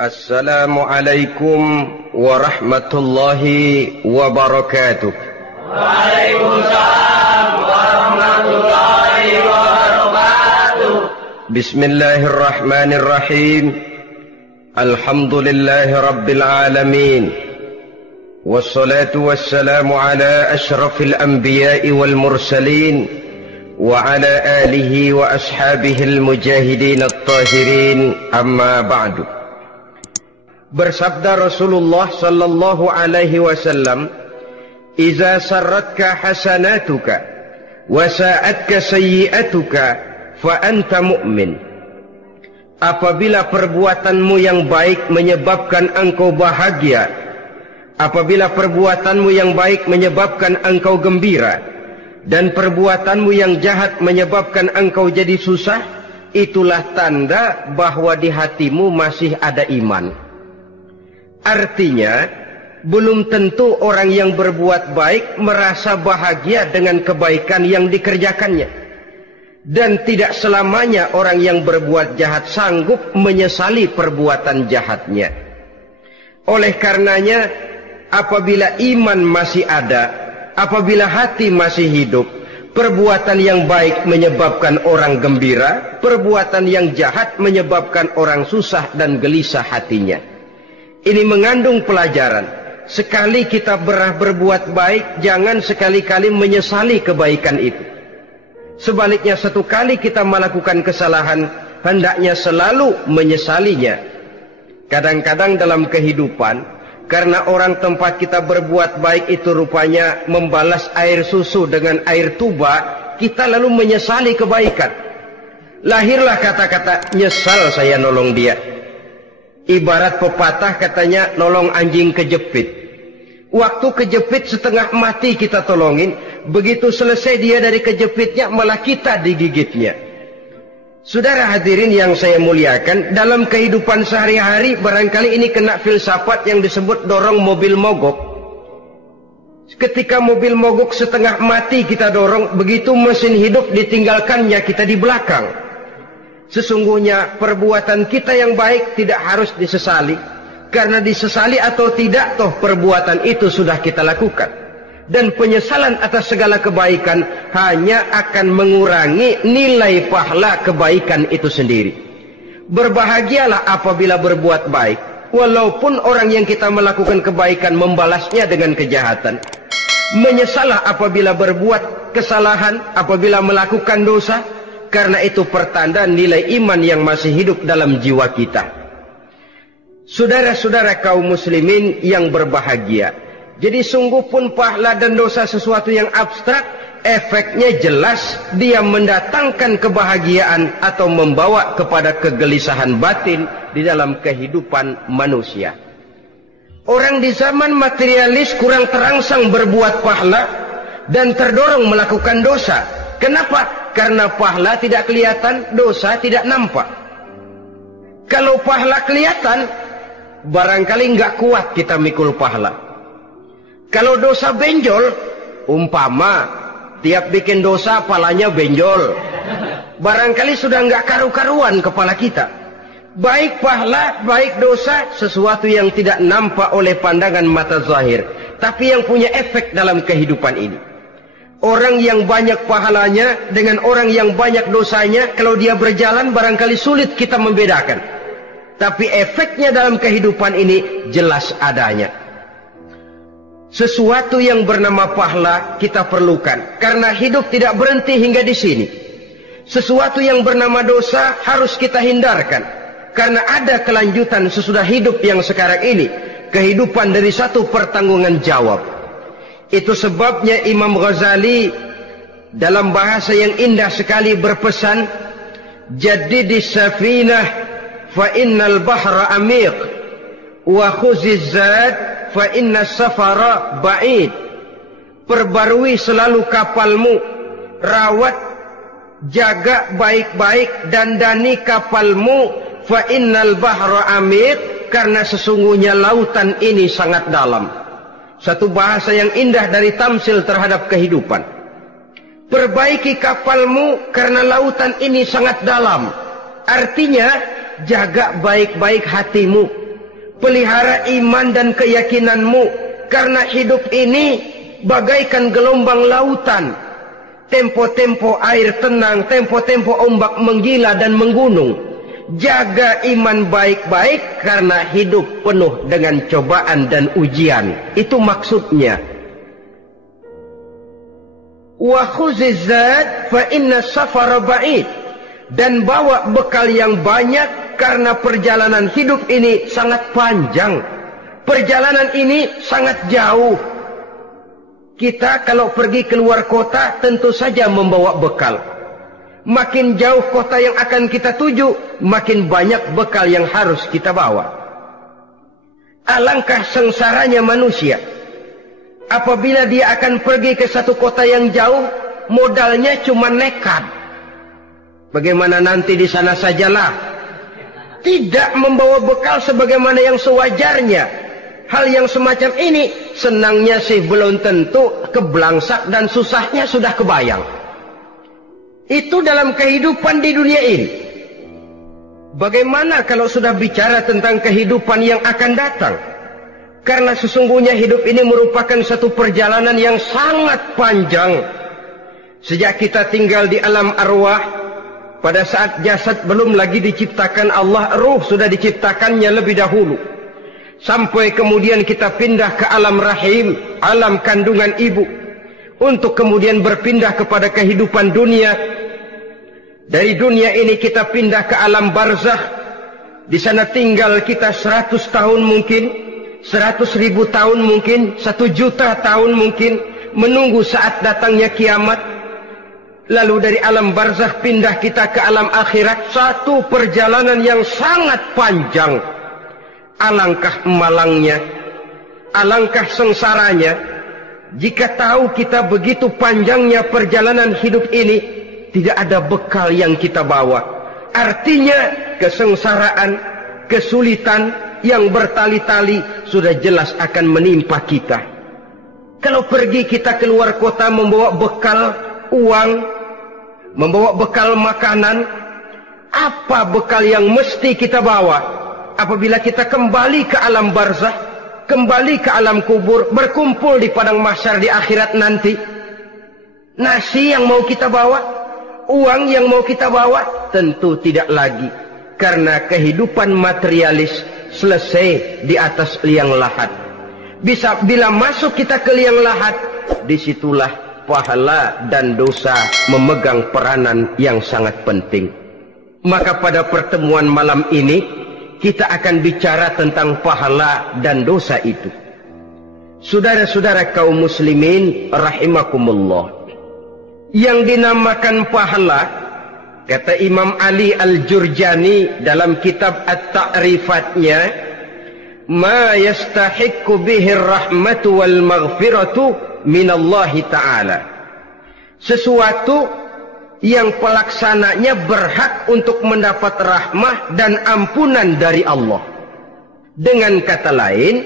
Assalamualaikum warahmatullahi wabarakatuh. Waalaikumsalam warahmatullahi wabarakatuh. Bismillahirrahmanirrahim. Alhamdulillahi rabbil alamin. Wassalatu wassalamu ala ashrafil anbiya'i wal mursalin wa ala alihi wa ashabihil mujahidin at-tahirin, amma ba'du. Bersabda Rasulullah sallallahu alaihi wasallam, "Iza sarratka hasanatuka wa sa'atka sayyi'atuka fa anta mu'min." Apabila perbuatanmu yang baik menyebabkan engkau bahagia, apabila perbuatanmu yang baik menyebabkan engkau gembira, dan perbuatanmu yang jahat menyebabkan engkau jadi susah, itulah tanda bahwa di hatimu masih ada iman. Artinya, belum tentu orang yang berbuat baik merasa bahagia dengan kebaikan yang dikerjakannya. Dan tidak selamanya orang yang berbuat jahat sanggup menyesali perbuatan jahatnya. Oleh karenanya, apabila iman masih ada, apabila hati masih hidup, perbuatan yang baik menyebabkan orang gembira, perbuatan yang jahat menyebabkan orang susah dan gelisah hatinya. Ini mengandung pelajaran. Sekali kita berbuat baik, jangan sekali-kali menyesali kebaikan itu. Sebaliknya, satu kali kita melakukan kesalahan, hendaknya selalu menyesalinya. Kadang-kadang dalam kehidupan, karena orang tempat kita berbuat baik itu rupanya membalas air susu dengan air tuba, kita lalu menyesali kebaikan. Lahirlah kata-kata, "Nyesal saya nolong dia." Ibarat pepatah katanya, nolong anjing kejepit. Waktu kejepit setengah mati kita tolongin, begitu selesai dia dari kejepitnya malah kita digigitnya. Saudara hadirin yang saya muliakan, dalam kehidupan sehari-hari barangkali ini kena filsafat yang disebut dorong mobil mogok. Ketika mobil mogok setengah mati kita dorong, begitu mesin hidup ditinggalkannya kita di belakang. Sesungguhnya perbuatan kita yang baik tidak harus disesali, karena disesali atau tidak, toh perbuatan itu sudah kita lakukan. Dan penyesalan atas segala kebaikan hanya akan mengurangi nilai pahala kebaikan itu sendiri. Berbahagialah apabila berbuat baik, walaupun orang yang kita melakukan kebaikan membalasnya dengan kejahatan. Menyesalah apabila berbuat kesalahan, apabila melakukan dosa, karena itu pertanda nilai iman yang masih hidup dalam jiwa kita. Saudara-saudara kaum muslimin yang berbahagia, jadi sungguh pun pahala dan dosa sesuatu yang abstrak, efeknya jelas dia mendatangkan kebahagiaan atau membawa kepada kegelisahan batin di dalam kehidupan manusia. Orang di zaman materialis kurang terangsang berbuat pahala dan terdorong melakukan dosa. Kenapa? Karena pahala tidak kelihatan, dosa tidak nampak. Kalau pahala kelihatan, barangkali nggak kuat kita mikul pahala. Kalau dosa benjol, umpama tiap bikin dosa palanya benjol, barangkali sudah nggak karu-karuan kepala kita. Baik pahala, baik dosa, sesuatu yang tidak nampak oleh pandangan mata zahir, tapi yang punya efek dalam kehidupan ini. Orang yang banyak pahalanya dengan orang yang banyak dosanya, kalau dia berjalan barangkali sulit kita membedakan. Tapi efeknya dalam kehidupan ini jelas adanya. Sesuatu yang bernama pahala kita perlukan, karena hidup tidak berhenti hingga di sini. Sesuatu yang bernama dosa harus kita hindarkan, karena ada kelanjutan sesudah hidup yang sekarang ini. Kehidupan dari satu pertanggungan jawab. Itu sebabnya Imam Ghazali dalam bahasa yang indah sekali berpesan, "Jaddidis safinah fa innal bahra amiq wa khuziz zad fa innas safara ba'id." Perbarui selalu kapalmu, rawat, jaga baik-baik, dandani kapalmu, fa innal bahra amiq, karena sesungguhnya lautan ini sangat dalam. Satu bahasa yang indah dari tamsil terhadap kehidupan. Perbaiki kapalmu karena lautan ini sangat dalam. Artinya, jaga baik-baik hatimu. Pelihara iman dan keyakinanmu, karena hidup ini bagaikan gelombang lautan. Tempo-tempo air tenang, tempo-tempo ombak menggila dan menggunung. Jaga iman baik-baik karena hidup penuh dengan cobaan dan ujian. Itu maksudnya. Wa khuziz zad fa inna safara ba'id. Dan bawa bekal yang banyak karena perjalanan hidup ini sangat panjang. Perjalanan ini sangat jauh. Kita kalau pergi keluar kota tentu saja membawa bekal. Makin jauh kota yang akan kita tuju, makin banyak bekal yang harus kita bawa. Alangkah sengsaranya manusia apabila dia akan pergi ke satu kota yang jauh, modalnya cuma nekat. Bagaimana nanti di sana sajalah. Tidak membawa bekal sebagaimana yang sewajarnya. Hal yang semacam ini senangnya sih belum tentu, keblangsak dan susahnya sudah kebayang. Itu dalam kehidupan di dunia ini. Bagaimana kalau sudah bicara tentang kehidupan yang akan datang? Karena sesungguhnya hidup ini merupakan satu perjalanan yang sangat panjang. Sejak kita tinggal di alam arwah, pada saat jasad belum lagi diciptakan Allah, ruh sudah diciptakannya lebih dahulu. Sampai kemudian kita pindah ke alam rahim, alam kandungan ibu. Untuk kemudian berpindah kepada kehidupan dunia. Dari dunia ini kita pindah ke alam barzakh. Di sana tinggal kita 100 tahun mungkin, 100.000 tahun mungkin, 1 juta tahun mungkin, menunggu saat datangnya kiamat. Lalu dari alam barzakh pindah kita ke alam akhirat. Satu perjalanan yang sangat panjang. Alangkah malangnya, alangkah sengsaranya jika tahu kita begitu panjangnya perjalanan hidup ini, tidak ada bekal yang kita bawa. Artinya kesengsaraan, kesulitan yang bertali-tali sudah jelas akan menimpa kita. Kalau pergi kita keluar kota membawa bekal uang, membawa bekal makanan, apa bekal yang mesti kita bawa? Apabila kita kembali ke alam barzakh, kembali ke alam kubur, berkumpul di padang mahsyar di akhirat nanti, nasi yang mau kita bawa, uang yang mau kita bawa, tentu tidak lagi. Karena kehidupan materialis selesai di atas liang lahat. Bila masuk kita ke liang lahat, disitulah pahala dan dosa memegang peranan yang sangat penting. Maka pada pertemuan malam ini kita akan bicara tentang pahala dan dosa itu. Saudara-saudara kaum muslimin rahimakumullah, yang dinamakan pahala, kata Imam Ali Al-Jurjani dalam kitab At-Ta'rifatnya, ma yastahiqqu bihi ar-rahmatu wal maghfiratu minallahi ta'ala. Sesuatu yang pelaksananya berhak untuk mendapat rahmah dan ampunan dari Allah. Dengan kata lain,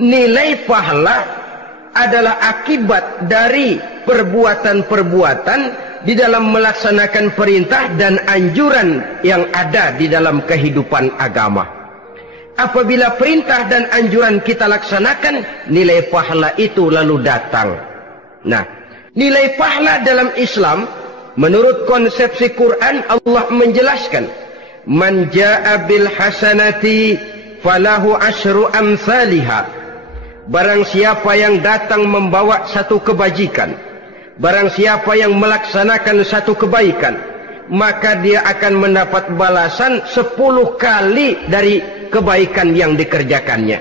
nilai pahala adalah akibat dari perbuatan-perbuatan di dalam melaksanakan perintah dan anjuran yang ada di dalam kehidupan agama. Apabila perintah dan anjuran kita laksanakan, nilai pahala itu lalu datang. Nah, nilai pahala dalam Islam, menurut konsepsi Quran, Allah menjelaskan, man jaa bil hasanati falahu asyru amsalihha. Barang siapa yang datang membawa satu kebajikan, barang siapa yang melaksanakan satu kebaikan, maka dia akan mendapat balasan 10 kali dari kebaikan yang dikerjakannya.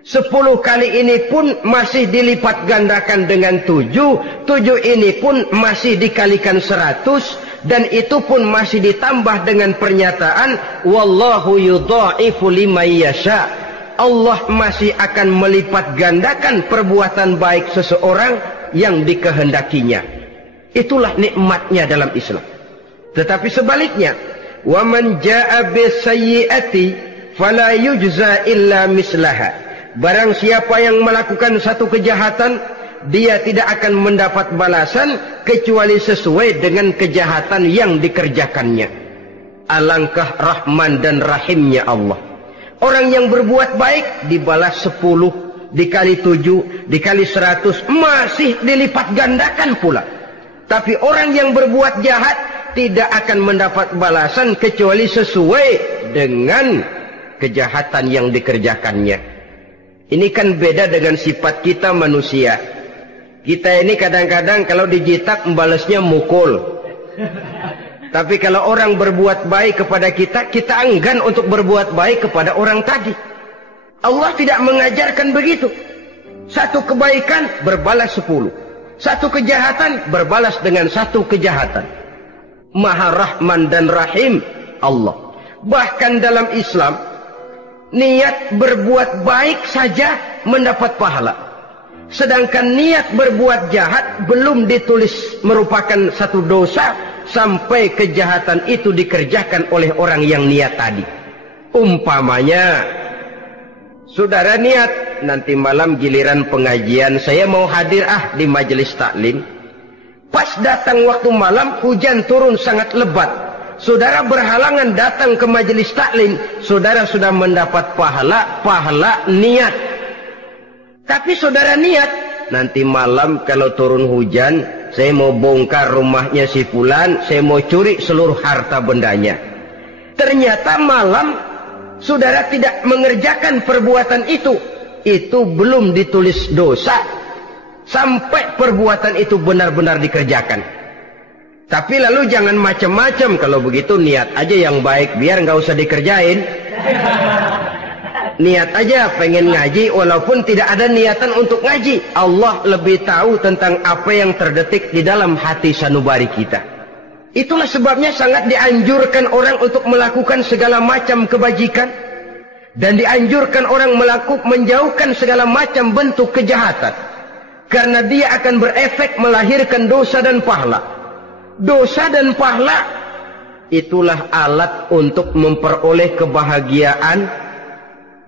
10 kali ini pun masih dilipat gandakan dengan 7 ini pun masih dikalikan 100, dan itu pun masih ditambah dengan pernyataan wallahu yudha'ifu liman yasha. Allah masih akan melipat gandakan perbuatan baik seseorang yang dikehendakinya. Itulah nikmatnya dalam Islam. Tetapi sebaliknya, wa man jaa'a bisayyi'ati fala yujza illa mislaha. Barang siapa yang melakukan satu kejahatan, dia tidak akan mendapat balasan kecuali sesuai dengan kejahatan yang dikerjakannya. Alangkah rahman dan rahimnya Allah. Orang yang berbuat baik dibalas 10, dikali 7, dikali 100, masih dilipat gandakan pula. Tapi orang yang berbuat jahat tidak akan mendapat balasan kecuali sesuai dengan kejahatan yang dikerjakannya. Ini kan beda dengan sifat kita manusia. Kita ini kadang-kadang kalau dijitak membalasnya mukul. Tapi kalau orang berbuat baik kepada kita, kita enggan untuk berbuat baik kepada orang tadi. Allah tidak mengajarkan begitu. Satu kebaikan berbalas 10. Satu kejahatan berbalas dengan satu kejahatan. Maha Rahman dan Rahim Allah. Bahkan dalam Islam, niat berbuat baik saja mendapat pahala. Sedangkan niat berbuat jahat belum ditulis merupakan satu dosa sampai kejahatan itu dikerjakan oleh orang yang niat tadi. Umpamanya, saudara niat nanti malam giliran pengajian saya mau hadir di majelis taklim. Pas datang waktu malam hujan turun sangat lebat. Saudara berhalangan datang ke majelis taklim, saudara sudah mendapat pahala niat. Tapi saudara niat nanti malam kalau turun hujan, saya mau bongkar rumahnya si fulan, saya mau curi seluruh harta bendanya. Ternyata malam saudara tidak mengerjakan perbuatan itu belum ditulis dosa sampai perbuatan itu benar-benar dikerjakan. Tapi lalu jangan macam-macam. Kalau begitu niat aja yang baik, biar nggak usah dikerjain. Niat aja pengen ngaji walaupun tidak ada niatan untuk ngaji. Allah lebih tahu tentang apa yang terdetik di dalam hati sanubari kita. Itulah sebabnya sangat dianjurkan orang untuk melakukan segala macam kebajikan. Dan dianjurkan orang menjauhkan segala macam bentuk kejahatan. Karena dia akan berefek melahirkan dosa dan pahala. Dosa dan pahala itulah alat untuk memperoleh kebahagiaan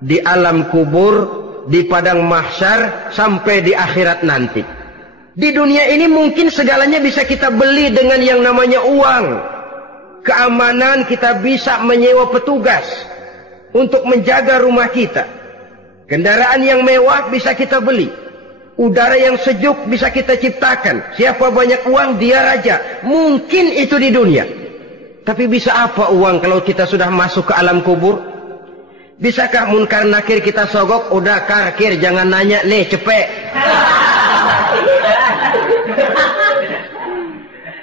di alam kubur, di padang mahsyar, sampai di akhirat nanti. Di dunia ini mungkin segalanya bisa kita beli dengan yang namanya uang. Keamanan kita bisa menyewa petugas untuk menjaga rumah kita. Kendaraan yang mewah bisa kita beli. Udara yang sejuk bisa kita ciptakan. Siapa banyak uang, dia raja. Mungkin itu di dunia. Tapi bisa apa uang kalau kita sudah masuk ke alam kubur? Bisakah munkar nakir kita sogok? Udah karkir, jangan nanya nih, cepet.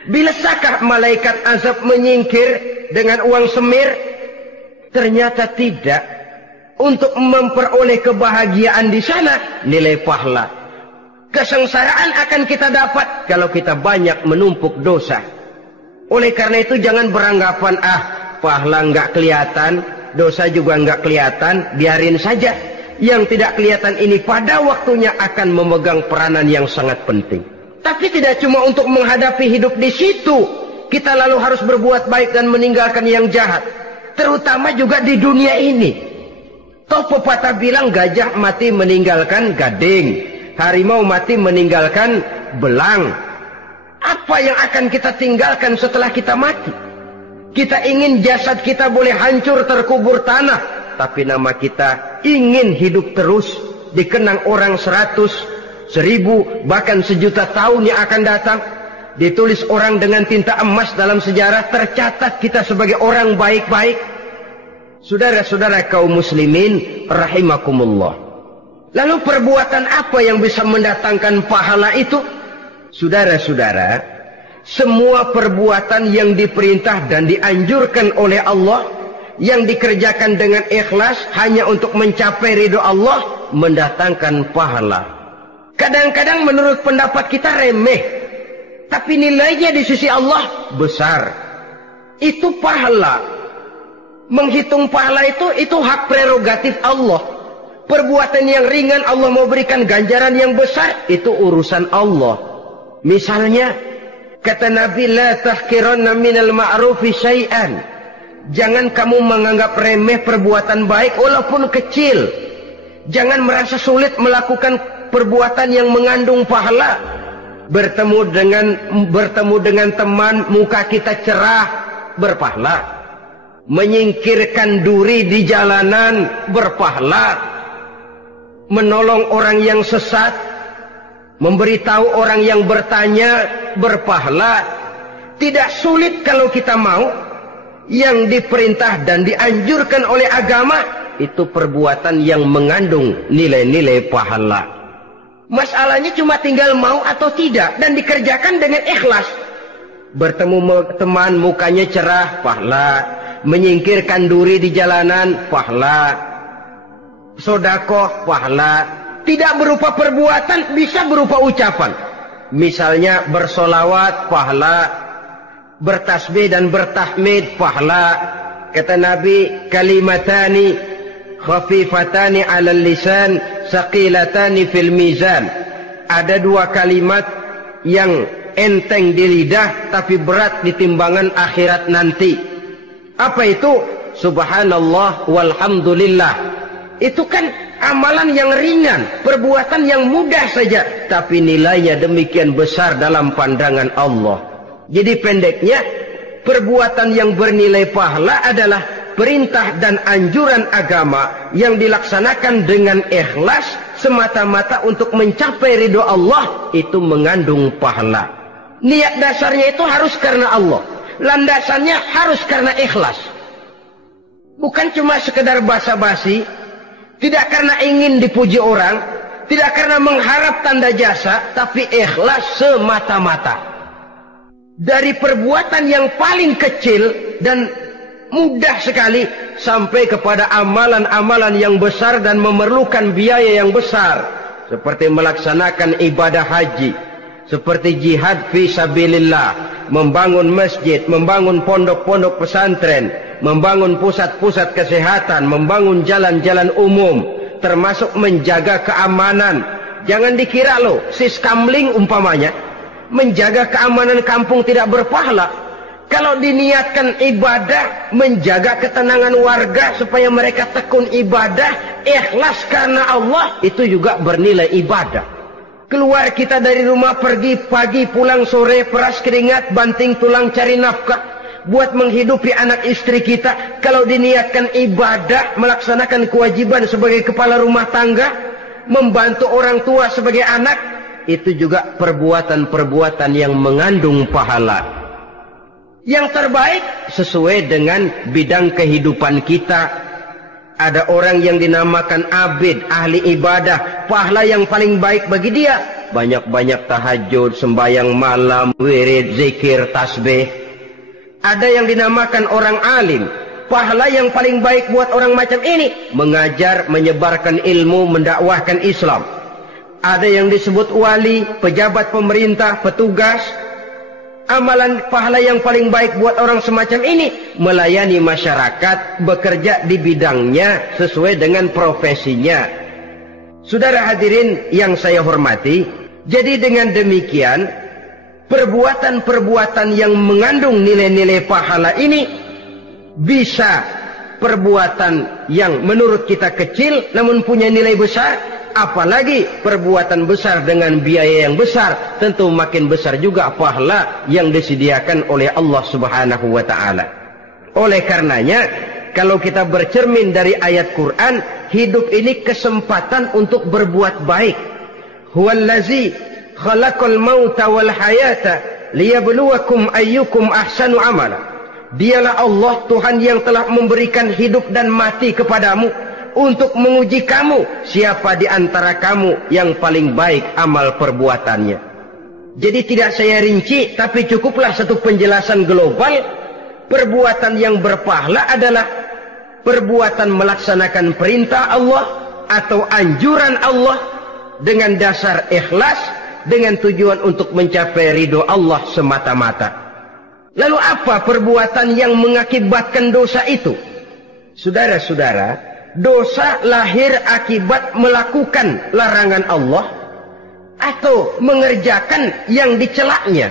Bisakah malaikat azab menyingkir dengan uang semir? Ternyata tidak. Untuk memperoleh kebahagiaan di sana, nilai pahala. Kesengsaraan akan kita dapat kalau kita banyak menumpuk dosa. Oleh karena itu jangan beranggapan pahala nggak kelihatan, dosa juga nggak kelihatan, biarin saja. Yang tidak kelihatan ini pada waktunya akan memegang peranan yang sangat penting. Tapi tidak cuma untuk menghadapi hidup di situ, kita lalu harus berbuat baik dan meninggalkan yang jahat. Terutama juga di dunia ini. Toh pepatah bilang gajah mati meninggalkan gading, harimau mati meninggalkan belang. Apa yang akan kita tinggalkan setelah kita mati? Kita ingin jasad kita boleh hancur terkubur tanah, tapi nama kita ingin hidup terus, dikenang orang 100, 1000, bahkan 1.000.000 tahun yang akan datang. Ditulis orang dengan tinta emas dalam sejarah, tercatat kita sebagai orang baik-baik. Saudara-saudara kaum muslimin rahimakumullah. Lalu perbuatan apa yang bisa mendatangkan pahala itu? Saudara-saudara, semua perbuatan yang diperintah dan dianjurkan oleh Allah, yang dikerjakan dengan ikhlas hanya untuk mencapai ridho Allah, mendatangkan pahala. Kadang-kadang menurut pendapat kita remeh, tapi nilainya di sisi Allah besar. Itu pahala. Menghitung pahala itu hak prerogatif Allah. Perbuatan yang ringan Allah mau berikan ganjaran yang besar, itu urusan Allah. Misalnya, kata Nabi, la tahkiranna minal ma'rufi syai'an. Jangan kamu menganggap remeh perbuatan baik walaupun kecil. Jangan merasa sulit melakukan perbuatan yang mengandung pahala. Bertemu dengan teman, muka kita cerah, berpahala. menyingkirkan duri di jalanan berpahala, menolong orang yang sesat, memberitahu orang yang bertanya berpahala. Tidak sulit kalau kita mau. Yang diperintah dan dianjurkan oleh agama itu perbuatan yang mengandung nilai-nilai pahala. Masalahnya cuma tinggal mau atau tidak dan dikerjakan dengan ikhlas. Bertemu teman mukanya cerah, pahala. Menyingkirkan duri di jalanan, pahala. Sedekah, pahala. Tidak berupa perbuatan, bisa berupa ucapan. Misalnya bersolawat, pahala. Bertasbih dan bertahmid, pahala. Kata Nabi, kalimatani khafifatani 'alal lisan, saqilatani fil mizan. Ada dua kalimat yang enteng di lidah tapi berat di timbangan akhirat nanti. Apa itu? Subhanallah walhamdulillah. Itu kan amalan yang ringan, perbuatan yang mudah saja, tapi nilainya demikian besar dalam pandangan Allah. Jadi pendeknya, perbuatan yang bernilai pahala adalah perintah dan anjuran agama yang dilaksanakan dengan ikhlas semata-mata untuk mencapai ridho Allah, itu mengandung pahala. Niat dasarnya itu harus karena Allah, landasannya harus karena ikhlas. Bukan cuma sekedar basa-basi, tidak karena ingin dipuji orang, tidak karena mengharap tanda jasa, tapi ikhlas semata-mata. Dari perbuatan yang paling kecil dan mudah sekali sampai kepada amalan-amalan yang besar dan memerlukan biaya yang besar, seperti melaksanakan ibadah haji, seperti jihad fi sabilillah, membangun masjid, membangun pondok-pondok pesantren, membangun pusat-pusat kesehatan, membangun jalan-jalan umum, termasuk menjaga keamanan. Jangan dikira loh, siskamling umpamanya, menjaga keamanan kampung tidak berpahala. Kalau diniatkan ibadah, menjaga ketenangan warga supaya mereka tekun ibadah, ikhlas karena Allah, itu juga bernilai ibadah. Keluar kita dari rumah, pergi pagi, pulang sore, peras keringat, banting tulang cari nafkah buat menghidupi anak istri kita. Kalau diniatkan ibadah, melaksanakan kewajiban sebagai kepala rumah tangga, membantu orang tua sebagai anak, itu juga perbuatan-perbuatan yang mengandung pahala. Yang terbaik sesuai dengan bidang kehidupan kita. Ada orang yang dinamakan abid, ahli ibadah, pahala yang paling baik bagi dia banyak-banyak tahajud, sembahyang malam, wirid, zikir, tasbih. Ada yang dinamakan orang alim, pahala yang paling baik buat orang macam ini mengajar, menyebarkan ilmu, mendakwahkan Islam. Ada yang disebut wali, pejabat pemerintah, petugas. Amalan pahala yang paling baik buat orang semacam ini melayani masyarakat, bekerja di bidangnya sesuai dengan profesinya. Saudara hadirin yang saya hormati, jadi dengan demikian perbuatan-perbuatan yang mengandung nilai-nilai pahala ini bisa perbuatan yang menurut kita kecil namun punya nilai besar. Apalagi perbuatan besar dengan biaya yang besar, tentu makin besar juga pahala yang disediakan oleh Allah Subhanahu wa ta'ala. Oleh karenanya, kalau kita bercermin dari ayat Quran, hidup ini kesempatan untuk berbuat baik. Huwallazi khalaqal mauta wal hayata liyabluwakum ayyukum ahsanu amala. Dialah Allah, Tuhan yang telah memberikan hidup dan mati kepadamu untuk menguji kamu, siapa di antara kamu yang paling baik amal perbuatannya. Jadi tidak saya rinci, tapi cukuplah satu penjelasan global. Perbuatan yang berpahala adalah perbuatan melaksanakan perintah Allah atau anjuran Allah dengan dasar ikhlas, dengan tujuan untuk mencapai ridho Allah semata-mata. Lalu apa perbuatan yang mengakibatkan dosa itu? Saudara-saudara, dosa lahir akibat melakukan larangan Allah atau mengerjakan yang dicelaknya.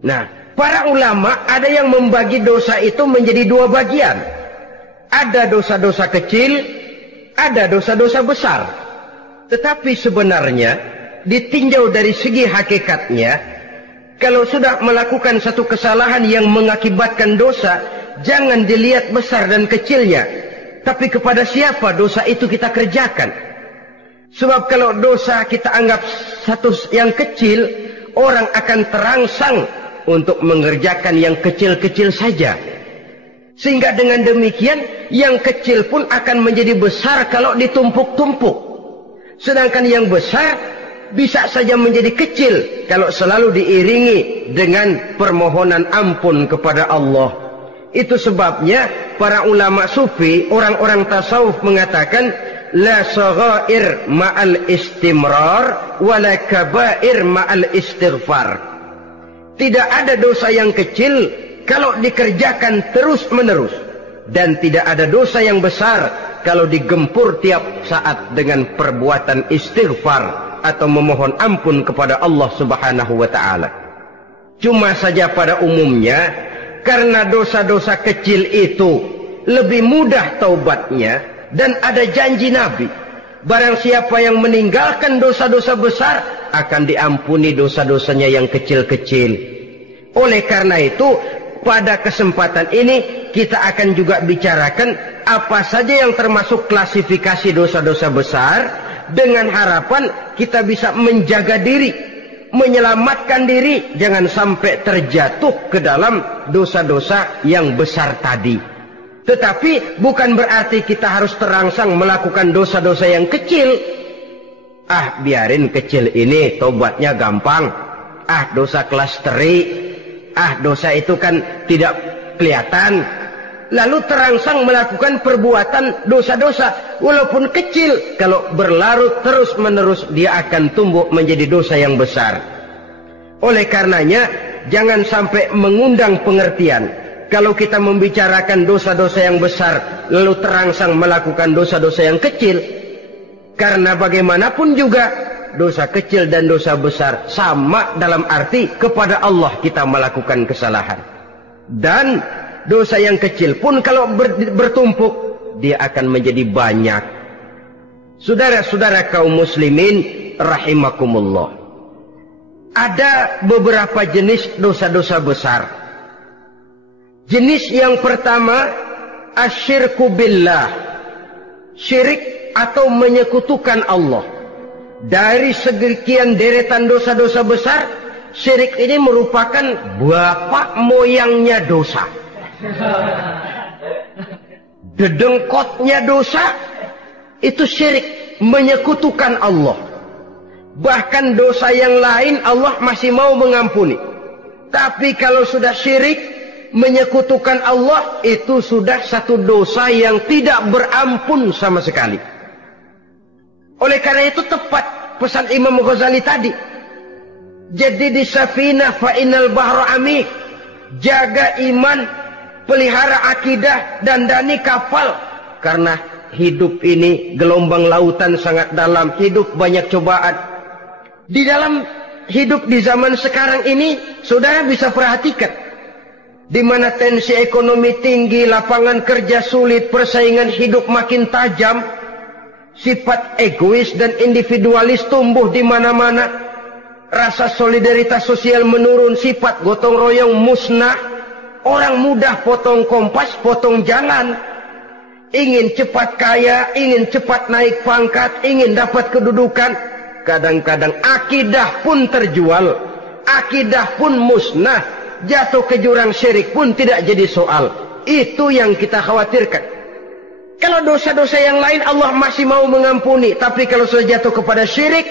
Nah, para ulama ada yang membagi dosa itu menjadi dua bagian. Ada dosa-dosa kecil, ada dosa-dosa besar. Tetapi sebenarnya ditinjau dari segi hakikatnya, kalau sudah melakukan satu kesalahan yang mengakibatkan dosa, jangan dilihat besar dan kecilnya, tapi kepada siapa dosa itu kita kerjakan. Sebab kalau dosa kita anggap satu yang kecil, orang akan terangsang untuk mengerjakan yang kecil-kecil saja. Sehingga dengan demikian, yang kecil pun akan menjadi besar kalau ditumpuk-tumpuk. Sedangkan yang besar bisa saja menjadi kecil kalau selalu diiringi dengan permohonan ampun kepada Allah. Itu sebabnya para ulama sufi, orang-orang tasawuf mengatakan, la saghair ma'al istimrar wala kabair ma'al istighfar. Tidak ada dosa yang kecil kalau dikerjakan terus-menerus, dan tidak ada dosa yang besar kalau digempur tiap saat dengan perbuatan istighfar atau memohon ampun kepada Allah Subhanahu wa taala. Cuma saja pada umumnya, karena dosa-dosa kecil itu lebih mudah taubatnya, dan ada janji Nabi, barang siapa yang meninggalkan dosa-dosa besar akan diampuni dosa-dosanya yang kecil-kecil. Oleh karena itu, pada kesempatan ini kita akan juga bicarakan apa saja yang termasuk klasifikasi dosa-dosa besar, dengan harapan kita bisa menjaga diri, menyelamatkan diri, jangan sampai terjatuh ke dalam dosa-dosa yang besar tadi. Tetapi bukan berarti kita harus terangsang melakukan dosa-dosa yang kecil. Biarin kecil ini, tobatnya gampang. Dosa kelas teri. Dosa itu kan tidak kelihatan. Lalu terangsang melakukan perbuatan dosa-dosa walaupun kecil, kalau berlarut terus-menerus dia akan tumbuh menjadi dosa yang besar. Oleh karenanya jangan sampai mengundang pengertian kalau kita membicarakan dosa-dosa yang besar lalu terangsang melakukan dosa-dosa yang kecil. Karena bagaimanapun juga dosa kecil dan dosa besar sama dalam arti kepada Allah kita melakukan kesalahan. Dan dosa yang kecil pun kalau bertumpuk, dia akan menjadi banyak. Saudara-saudara kaum muslimin rahimakumullah, ada beberapa jenis dosa-dosa besar. Jenis yang pertama, asyirku billah, syirik atau menyekutukan Allah. Dari sekian deretan dosa-dosa besar, syirik ini merupakan bapak moyangnya dosa. Dedengkotnya dosa itu syirik, menyekutukan Allah. Bahkan dosa yang lain Allah masih mau mengampuni, tapi kalau sudah syirik, menyekutukan Allah, itu sudah satu dosa yang tidak berampun sama sekali. Oleh karena itu tepat pesan Imam Ghazali tadi, jadi di safinah fa innal bahra amik, jaga iman, pelihara akidah, dandani kapal. Karena hidup ini gelombang lautan sangat dalam, hidup banyak cobaan. Di dalam hidup di zaman sekarang ini, saudara bisa perhatikan, di mana tensi ekonomi tinggi, lapangan kerja sulit, persaingan hidup makin tajam, sifat egois dan individualis tumbuh di mana-mana, rasa solidaritas sosial menurun, sifat gotong royong musnah. Orang mudah potong kompas, potong jalan. Ingin cepat kaya, ingin cepat naik pangkat, ingin dapat kedudukan. Kadang-kadang akidah pun terjual, akidah pun musnah, jatuh ke jurang syirik pun tidak jadi soal. Itu yang kita khawatirkan. Kalau dosa-dosa yang lain Allah masih mau mengampuni, tapi kalau sudah jatuh kepada syirik,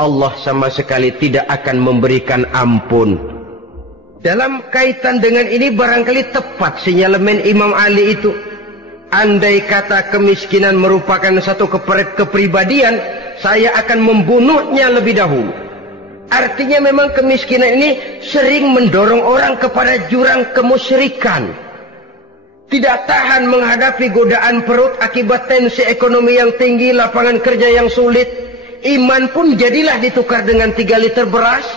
Allah sama sekali tidak akan memberikan ampun. Dalam kaitan dengan ini barangkali tepat sinyalemen Imam Ali itu. Andai kata kemiskinan merupakan satu kepribadian, saya akan membunuhnya lebih dahulu. Artinya memang kemiskinan ini sering mendorong orang kepada jurang kemusyrikan. Tidak tahan menghadapi godaan perut akibat tensi ekonomi yang tinggi, lapangan kerja yang sulit. Iman pun jadilah ditukar dengan 3 liter beras.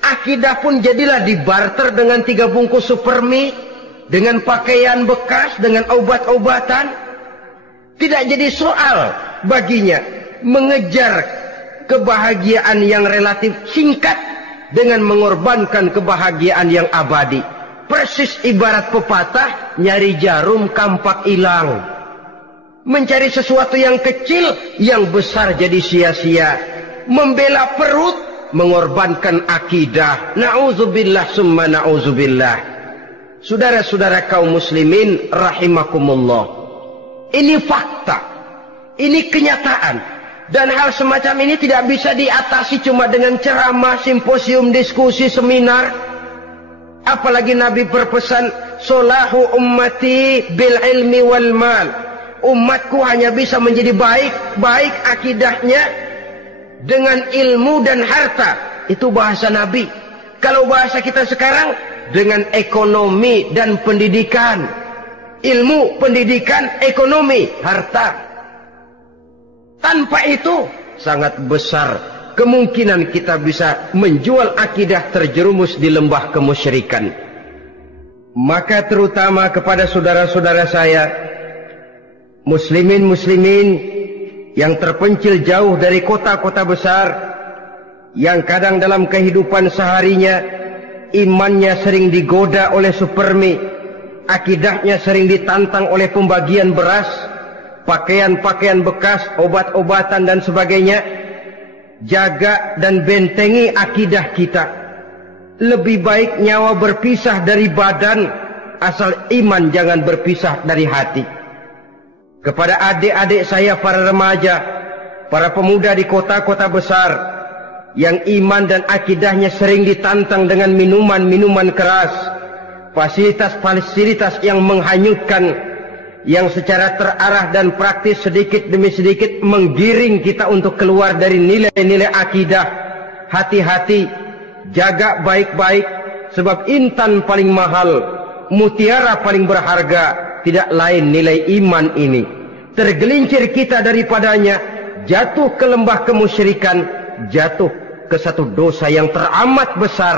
Akidah pun jadilah dibarter dengan 3 bungkus supermi, dengan pakaian bekas, dengan obat-obatan. Tidak jadi soal baginya mengejar kebahagiaan yang relatif singkat dengan mengorbankan kebahagiaan yang abadi. Persis ibarat pepatah, nyari jarum kampak hilang. Mencari sesuatu yang kecil, yang besar jadi sia-sia. Membela perut, mengorbankan akidah. Na'udzubillah summa na'udzubillah. Saudara-saudara kaum muslimin rahimakumullah. Ini fakta. Ini kenyataan. Dan hal semacam ini tidak bisa diatasi cuma dengan ceramah, simposium, diskusi, seminar. Apalagi Nabi berpesan, solahu ummati bil ilmi wal mal. Umatku hanya bisa menjadi baik akidahnya dengan ilmu dan harta. Itu bahasa Nabi. Kalau bahasa kita sekarang, dengan ekonomi dan pendidikan. Ilmu, pendidikan, ekonomi, harta. Tanpa itu sangat besar kemungkinan kita bisa menjual akidah terjerumus di lembah kemusyrikan. Maka terutama kepada saudara-saudara saya, muslimin yang terpencil jauh dari kota-kota besar, yang kadang dalam kehidupan seharinya imannya sering digoda oleh supermi, akidahnya sering ditantang oleh pembagian beras, pakaian-pakaian bekas, obat-obatan dan sebagainya. Jaga dan bentengi akidah kita. Lebih baik nyawa berpisah dari badan, asal iman jangan berpisah dari hati. Kepada adik-adik saya para remaja, para pemuda di kota-kota besar, yang iman dan akidahnya sering ditantang dengan minuman-minuman keras, fasilitas-fasilitas yang menghanyutkan, yang secara terarah dan praktis sedikit demi sedikit menggiring kita untuk keluar dari nilai-nilai akidah. Hati-hati, jaga baik-baik, sebab intan paling mahal, mutiara paling berharga, tidak lain nilai iman ini. Tergelincir kita daripadanya, jatuh ke lembah kemusyrikan, jatuh ke satu dosa yang teramat besar,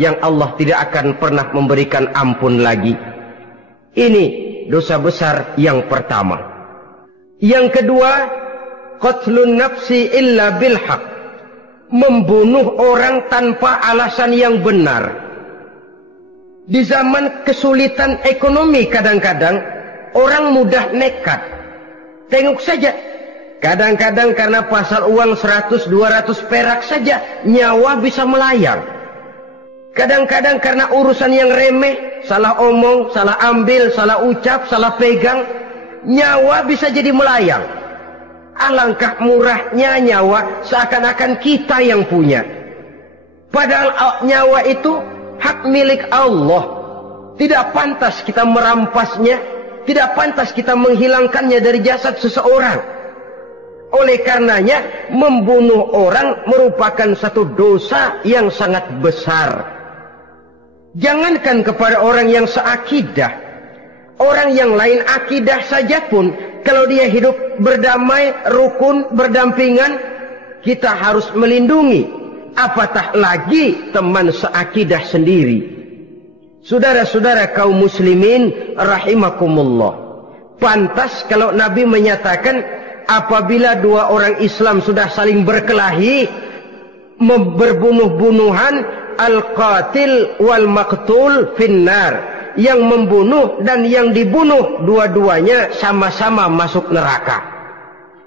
yang Allah tidak akan pernah memberikan ampun lagi. Ini dosa besar yang pertama. Yang kedua, qatlun nafsi illa bil haq. Membunuh orang tanpa alasan yang benar. Di zaman kesulitan ekonomi kadang-kadang orang mudah nekat. Tengok saja, kadang-kadang karena pasar uang 100-200 perak saja nyawa bisa melayang. Kadang-kadang karena urusan yang remeh, salah omong, salah ambil, salah ucap, salah pegang, nyawa bisa jadi melayang. Alangkah murahnya nyawa, seakan-akan kita yang punya. Padahal nyawa itu hak milik Allah. Tidak pantas kita merampasnya, tidak pantas kita menghilangkannya dari jasad seseorang. Oleh karenanya, membunuh orang merupakan satu dosa yang sangat besar. Jangankan kepada orang yang seakidah, orang yang lain akidah saja pun, kalau dia hidup berdamai, rukun, berdampingan, kita harus melindungi. Apatah lagi teman seakidah sendiri. Saudara-saudara kaum muslimin rahimakumullah. Pantas kalau Nabi menyatakan, apabila dua orang Islam sudah saling berkelahi, berbunuh-bunuhan, al-qatil wal maqtul finnar. Yang membunuh dan yang dibunuh, dua-duanya sama-sama masuk neraka.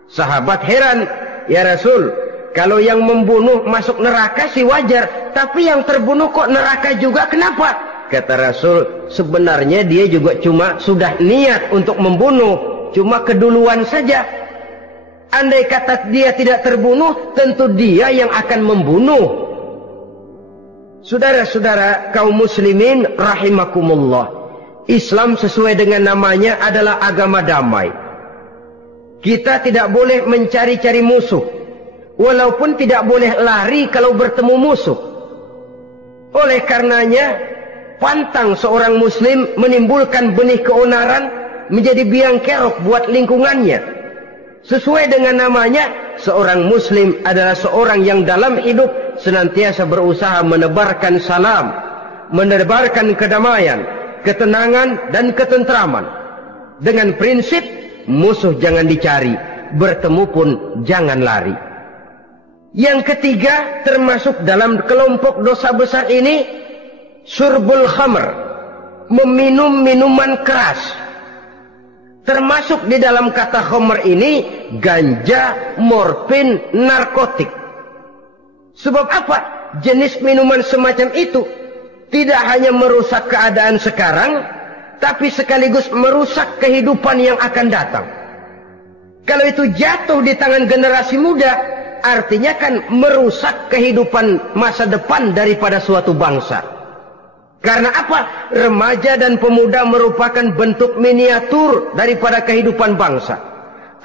Sahabat heran, ya Rasul, kalau yang membunuh masuk neraka sih wajar, tapi yang terbunuh kok neraka juga, kenapa? Kata Rasul, sebenarnya dia juga cuma sudah niat untuk membunuh, cuma keduluan saja. Andai kata dia tidak terbunuh, tentu dia yang akan membunuh. Saudara-saudara kaum muslimin rahimakumullah, Islam sesuai dengan namanya adalah agama damai. Kita tidak boleh mencari-cari musuh, walaupun tidak boleh lari kalau bertemu musuh. Oleh karenanya, pantang seorang muslim menimbulkan benih keonaran menjadi biang kerok buat lingkungannya. Sesuai dengan namanya, seorang muslim adalah seorang yang dalam hidup senantiasa berusaha menebarkan salam, menebarkan kedamaian, ketenangan dan ketentraman. Dengan prinsip, musuh jangan dicari, bertemu pun jangan lari. Yang ketiga, termasuk dalam kelompok dosa besar ini, syurbul khamr, meminum minuman keras. Termasuk di dalam kata khamr ini ganja, morfin, narkotik. Sebab apa? Jenis minuman semacam itu tidak hanya merusak keadaan sekarang, tapi sekaligus merusak kehidupan yang akan datang. Kalau itu jatuh di tangan generasi muda, artinya kan merusak kehidupan masa depan daripada suatu bangsa. Karena apa? Remaja dan pemuda merupakan bentuk miniatur daripada kehidupan bangsa.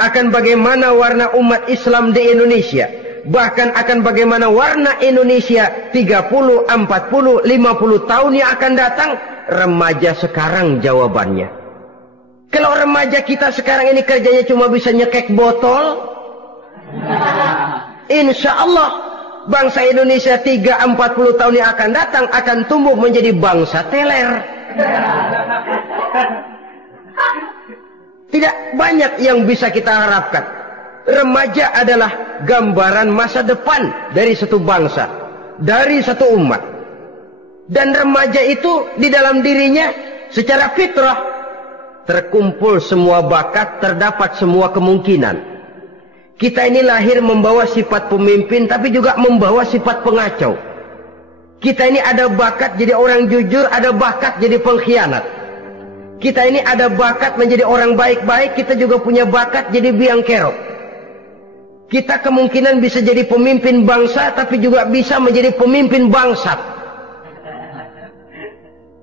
Akan bagaimana warna umat Islam di Indonesia, bahkan akan bagaimana warna Indonesia 30, 40, 50 tahun yang akan datang, remaja sekarang jawabannya. Kalau remaja kita sekarang ini kerjanya cuma bisa nyekek botol, insya Allah bangsa Indonesia 30-40 tahun yang akan datang akan tumbuh menjadi bangsa teler. Tidak banyak yang bisa kita harapkan. Remaja adalah gambaran masa depan dari satu bangsa, dari satu umat. Dan remaja itu di dalam dirinya secara fitrah terkumpul semua bakat, terdapat semua kemungkinan. Kita ini lahir membawa sifat pemimpin, tapi juga membawa sifat pengacau. Kita ini ada bakat jadi orang jujur, ada bakat jadi pengkhianat. Kita ini ada bakat menjadi orang baik-baik, kita juga punya bakat jadi biang kerok. Kita kemungkinan bisa jadi pemimpin bangsa, tapi juga bisa menjadi pemimpin bangsat.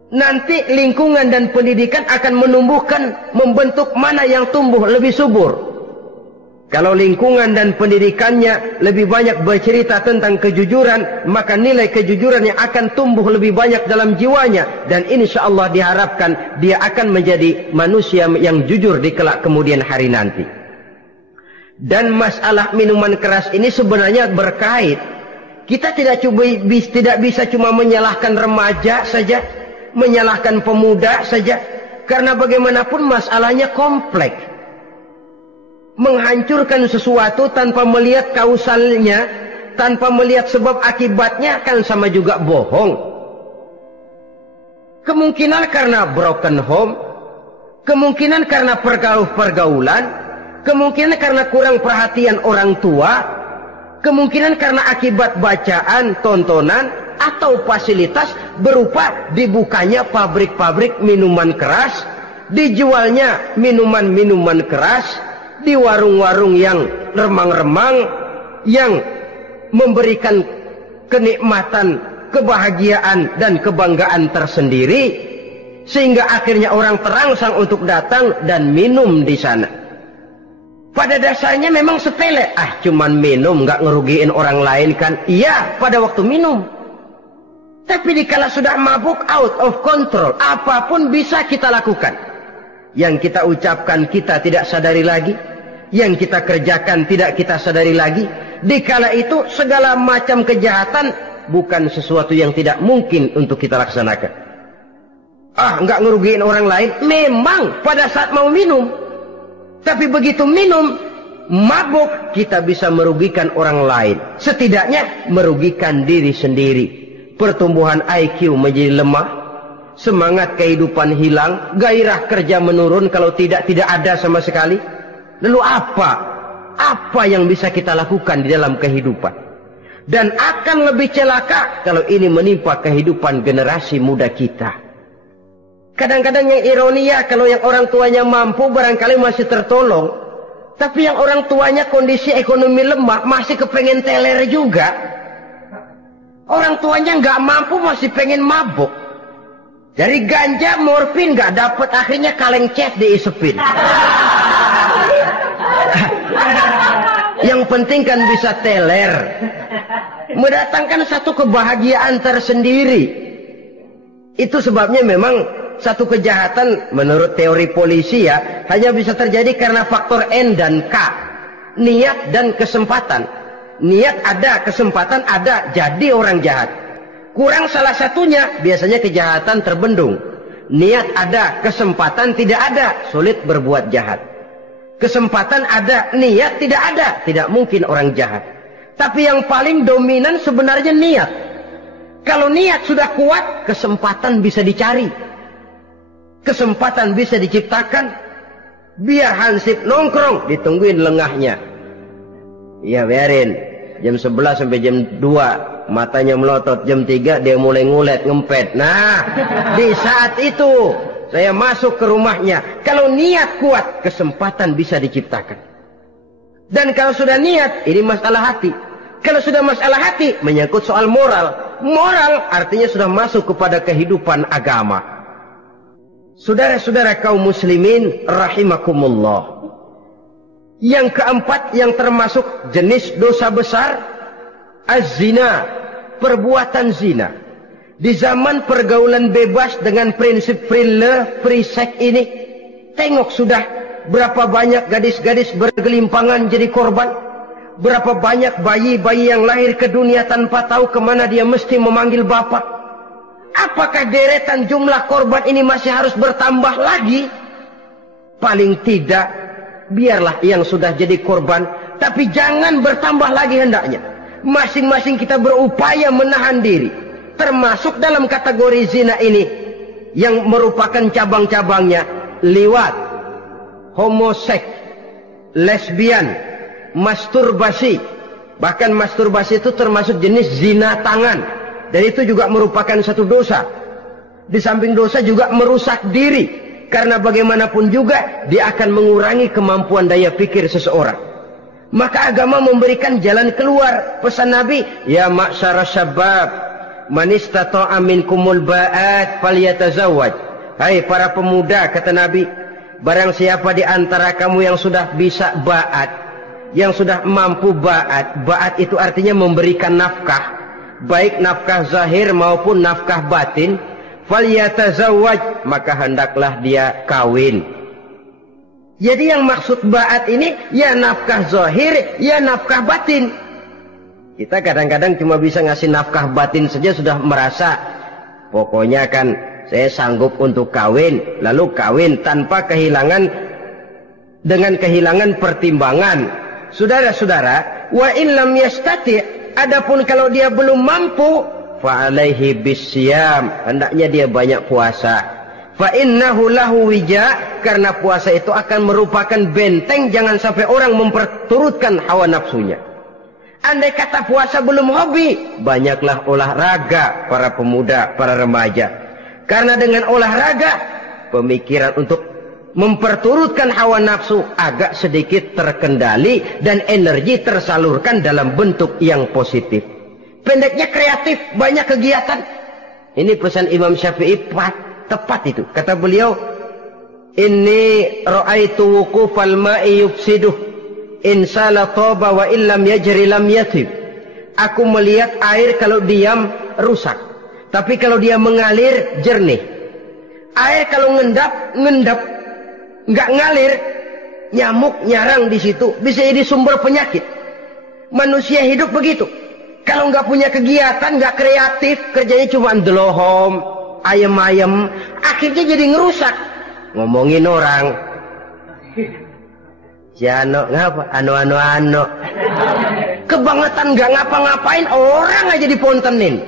Nanti lingkungan dan pendidikan akan menumbuhkan, membentuk mana yang tumbuh lebih subur. Kalau lingkungan dan pendidikannya lebih banyak bercerita tentang kejujuran, maka nilai kejujuran yang akan tumbuh lebih banyak dalam jiwanya. Dan insya Allah diharapkan dia akan menjadi manusia yang jujur di kelak kemudian hari nanti. Dan masalah minuman keras ini sebenarnya berkait. Kita tidak bisa cuma menyalahkan remaja saja, menyalahkan pemuda saja, karena bagaimanapun masalahnya kompleks. Menghancurkan sesuatu tanpa melihat kausalnya, tanpa melihat sebab akibatnya, kan sama juga bohong. Kemungkinan karena broken home, kemungkinan karena pergaulan, kemungkinan karena kurang perhatian orang tua, kemungkinan karena akibat bacaan, tontonan, atau fasilitas berupa dibukanya pabrik-pabrik minuman keras, dijualnya minuman-minuman keras di warung-warung yang remang-remang, yang memberikan kenikmatan, kebahagiaan dan kebanggaan tersendiri, sehingga akhirnya orang terangsang untuk datang dan minum di sana. Pada dasarnya memang sepele, cuman minum, nggak ngerugiin orang lain kan? Iya, pada waktu minum. Tapi dikala sudah mabuk, out of control, apapun bisa kita lakukan. Yang kita ucapkan kita tidak sadari lagi, yang kita kerjakan tidak kita sadari lagi. Dikala itu segala macam kejahatan bukan sesuatu yang tidak mungkin untuk kita laksanakan. Nggak ngerugiin orang lain, memang pada saat mau minum. Tapi begitu minum, mabuk, kita bisa merugikan orang lain. Setidaknya merugikan diri sendiri. Pertumbuhan IQ menjadi lemah, semangat kehidupan hilang, gairah kerja menurun, kalau tidak ada sama sekali. Lalu apa yang bisa kita lakukan di dalam kehidupan? Dan akan lebih celaka kalau ini menimpa kehidupan generasi muda kita. Kadang-kadang yang ironi ya, kalau yang orang tuanya mampu barangkali masih tertolong, tapi yang orang tuanya kondisi ekonomi lemah masih kepengen teler juga. Orang tuanya nggak mampu masih pengen mabuk. Dari ganja, morfin nggak dapat, akhirnya kaleng cet diisepin. Yang penting kan bisa teler, mendatangkan satu kebahagiaan tersendiri. Itu sebabnya memang satu kejahatan menurut teori polisi ya hanya bisa terjadi karena faktor N dan K, niat dan kesempatan. Niat ada, kesempatan ada, jadi orang jahat. Kurang salah satunya, biasanya kejahatan terbendung. Niat ada, kesempatan tidak ada, sulit berbuat jahat. Kesempatan ada, niat tidak ada, tidak mungkin orang jahat. Tapi yang paling dominan sebenarnya niat. Kalau niat sudah kuat, kesempatan bisa dicari. kesempatan bisa diciptakan, biar hansip nongkrong, ditungguin lengahnya. Ya biarin, jam 11 sampai jam 2, matanya melotot, jam 3 dia mulai ngulet, ngempet. Nah, di saat itu saya masuk ke rumahnya. Kalau niat kuat, kesempatan bisa diciptakan. Dan kalau sudah niat, ini masalah hati. Kalau sudah masalah hati, menyangkut soal moral. Moral artinya sudah masuk kepada kehidupan agama. Saudara-saudara kaum muslimin rahimakumullah. Yang keempat yang termasuk jenis dosa besar, az-zina, perbuatan zina. Di zaman pergaulan bebas dengan prinsip free love, free sex ini, tengok sudah berapa banyak gadis-gadis bergelimpangan jadi korban. Berapa banyak bayi-bayi yang lahir ke dunia tanpa tahu kemana dia mesti memanggil bapak. Apakah deretan jumlah korban ini masih harus bertambah lagi? Paling tidak, biarlah yang sudah jadi korban, tapi jangan bertambah lagi hendaknya. Masing-masing kita berupaya menahan diri. Termasuk dalam kategori zina ini, yang merupakan cabang-cabangnya, liwat, homoseks, lesbian, masturbasi. Bahkan masturbasi itu termasuk jenis zina tangan. Dan itu juga merupakan satu dosa. Di samping dosa juga merusak diri. Karena bagaimanapun juga dia akan mengurangi kemampuan daya pikir seseorang. Maka agama memberikan jalan keluar. Pesan Nabi, ya ma'syara syabab, man istata'a minkumul ba'at falyatazawwaj. Hai para pemuda, kata Nabi, barang siapa di antara kamu yang sudah bisa ba'at, yang sudah mampu ba'at. Ba'at itu artinya memberikan nafkah, baik nafkah zahir maupun nafkah batin. Falyatazawwaj, maka hendaklah dia kawin. Jadi yang maksud ba'at ini ya nafkah zahir, ya nafkah batin. Kita kadang-kadang cuma bisa ngasih nafkah batin saja sudah merasa pokoknya kan saya sanggup untuk kawin, lalu kawin tanpa kehilangan, dengan kehilangan pertimbangan. Saudara-saudara, wa in lam yastati', adapun kalau dia belum mampu, fa alaihi bisyam, hendaknya dia banyak puasa. Fa innahu lahu wija, karena puasa itu akan merupakan benteng jangan sampai orang memperturutkan hawa nafsunya. Andai kata puasa belum hobi, banyaklah olahraga para pemuda, para remaja. Karena dengan olahraga, pemikiran untuk memperturutkan hawa nafsu agak sedikit terkendali dan energi tersalurkan dalam bentuk yang positif. Pendeknya kreatif, banyak kegiatan. Ini pesan Imam Syafi'i tepat itu. Kata beliau, inni ra'aitu wuqufal ma'i yufsiduh, insala toba wa illam yajri lam yatib. Aku melihat air kalau diam rusak, tapi kalau dia mengalir jernih. Air kalau ngendap, nggak ngalir, nyamuk nyarang di situ, bisa jadi sumber penyakit. Manusia hidup begitu. Kalau nggak punya kegiatan, nggak kreatif, kerjanya cuma ndelohom, ayam-ayam, akhirnya jadi ngerusak. Ngomongin orang, Jano ngapa? Ano. Kebangetan nggak ngapa-ngapain, orang aja dipontenin.